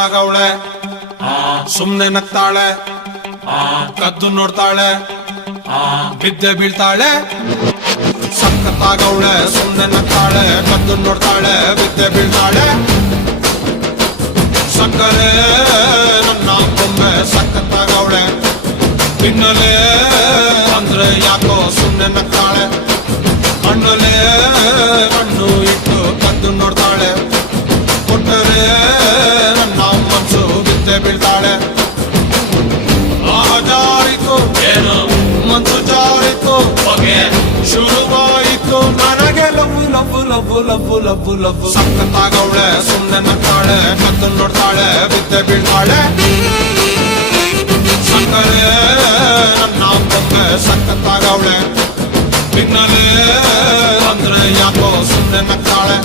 ಸಖತ್ತಾಗವಳೆ ಸುಮ್ನೆ ನಗ್ತಾಳೆ ಕದ್ದು ನೋಡ್ತಾಳೆ ಬಿದ್ದೆ ಬೀಳ್ತಾಳೆ ಸಖತ್ತಾಗವಳೆ ಸುಮ್ನೆ ನಗ್ತಾಳೆ ಕದ್ದು ನೋಡ್ತಾಳೆ ಬಿದ್ದೆ ಬೀಳ್ತಾಳೆ ಸಕ್ಕರೆ ನನ್ನ ಬೊಮ್ಮೆ ಸಖತ್ತಾಗವಳೆ ತಿನ್ನಲೆ ಅಂದ್ರೆ ಯಾಕೋ ಸುಮ್ನೆ ನಗ್ತಾಳೆ ಕಣ್ಣಲೆ ಕಣ್ಣು ಇಟ್ಟು ಕದ್ದು ನೋಡ್ತಾಳೆ ಕೊಟ್ಟರೆ ನನ್ನ ಮನಸ್ಸು ಬಿದ್ದೆ ಬೀಳ್ತಾಳೆ ಜಾರಿತು ಏನು ಮನ್ಸು ಜಾರಿತು ಶುರುವಾಯಿತು ನನಗೆ love love love love love love ಸಖತ್ತಾಗವಳೆ ಸುಮ್ನೆ ನಗ್ತಾಳೆ ಕದ್ದು ನೋಡ್ತಾಳೆ ಬಿದ್ದೆ ಬೀಳ್ತಾಳೆ ಸಕ್ಕರೆ ನನ್ನ ಬೊಮ್ಮೆ ಸಖತ್ತಾಗವಳೆ ತಿನ್ನಲೆ ಅಂದ್ರೆ ಯಾಕೋ ಸುಮ್ನೆ ನಗ್ತಾಳೆ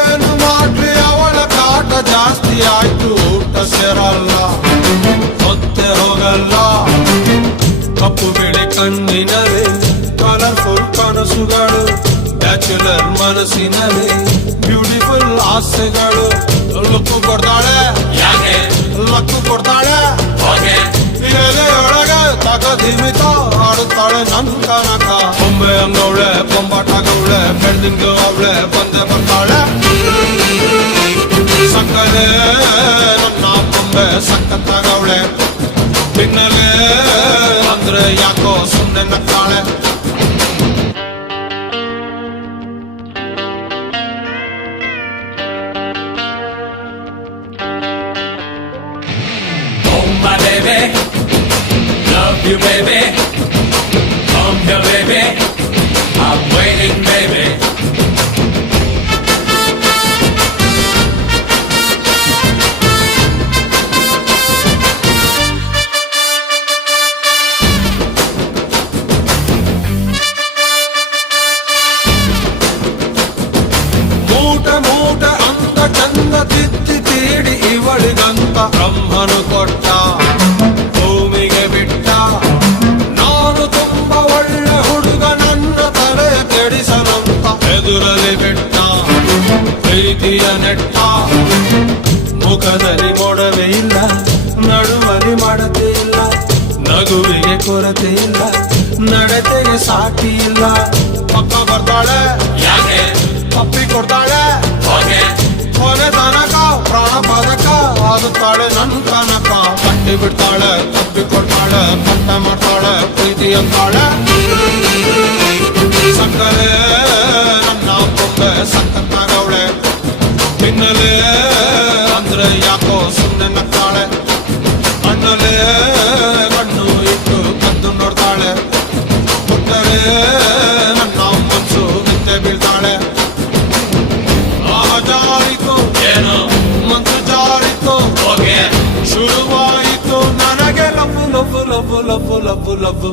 ಏನು ಮಾಡ್ಲಿ ಅವಳ ಕಾಟ ಜಾಸ್ತಿ ಆಯ್ತು ಊಟ ಸೇರಲ್ಲ ಹೊತ್ತೆ ಹೋಗಲ್ಲ ಕಪ್ಪು ಬಿಳಿ ಕಣ್ಣಿನಲ್ಲಿ ಕಲರ್ಫುಲ್ ಕನಸುಗಳು ಬ್ಯಾಚುಲರ್ ಮನಸ್ಸಿನಲ್ಲಿ ಬ್ಯೂಟಿಫುಲ್ ಆಸೆಗಳು ಲಕ್ಕು ಕೊಡ್ತಾಳೆ ಲಕ್ಕು ಕೊಡ್ತಾಳೆ ಎಲೆಯೊಳಗೆ ತಗದಿಮಿತ ಆಡುತ್ತಾಳೆ ನನ್ ಕನಕ ಬೊಂಬೆ ಅಂಗವಳೆ ಬೊಂಬಾಟಾಗವಳೆ ಬೆಳ್ದಿಂಗು ಅವಳೆ ಬಂದೆ ಬರ್ತಾಳೆ ಸಕ್ಕರೆ ನನ್ನ ಬೊಂಬೆ ಸಖತ್ತಾಗವಳೆ ತಿನ್ನಲೆ ಅಂದ್ರೆ ಯಾಕೋ ಸುಮ್ನೆ ನಗ್ತಾಳೆ My baby, love you baby, come here baby, I'm waiting baby. ಮೂಟ ಅಂದ ಚಂದ ತಿತ್ತಿ ತೀಡಿ ಇವಳಿಗಂತ ಬ್ರಹ್ಮನು ಕೊಟ್ಟ ಭೂಮಿಗೆ ಬಿಟ್ಟ ನಾನು ತುಂಬ ಒಳ್ಳೆ ಹುಡುಗ ನನ್ನ ತಲೆ ಕೆಡಿಸಲಂತ ಎದುರಲ್ಲಿ ಬಿಟ್ಟ ಪ್ರೀತಿಯ ನೆಟ್ಟ ಮುಖದಲ್ಲಿ ಮೊಡವೆ ಇಲ್ಲ ನಡುವಲ್ಲಿ ಮಾಡತೆ ಇಲ್ಲ ನಗುವಿಗೆ ಕೊರತೆ ಇಲ್ಲ ನಡತೆಗೆ ಸಾಟಿ ಇಲ್ಲ ಪಕ್ಕ ಬರ್ತಾಳೆ ಯಾಕೆ ತಪ್ಪಿ ಕೊಡ್ತಾಳೆ ಕೊನೆ ತನಕ ಪ್ರಾಣ ಪದಕ ಆಗುತ್ತಾಳೆ ನನ್ ಕನಕ ಕಟ್ಟಿ ಬಿಡ್ತಾಳೆ ತಪ್ಪಿ ಕೊಡ್ತಾಳೆ ಪಟ್ಟ ಮಾಡ್ತಾಳೆ ಪ್ರೀತಿ ಅಂತಾಳೆ ಸಕ್ಕರೆ ನನ್ನ ಬೊಂಬೆ ಸಖತ್ತಾಗವಳೆ ತಿನ್ನಲೆ ಅಂದ್ರೆ ಯಾಕೋ ಸುಮ್ನೆ ನಗ್ತಾಳೆ ಕಣ್ಣಲೆ ಕಣ್ಣು ಇಟ್ಟು ಕದ್ದು ನೋಡ್ತಾಳೆ ಕೊಟ್ಟರೆ ನನ್ನ ಮನಸ್ಸು ಬಿದ್ದೆ ಬೀಳ್ತಾಳೆ ಜಾರಿತು ಏನು ಮನ್ಸು ಜಾರಿತು ಶುರುವಾಯಿತು ನನಗೆ love love love love love love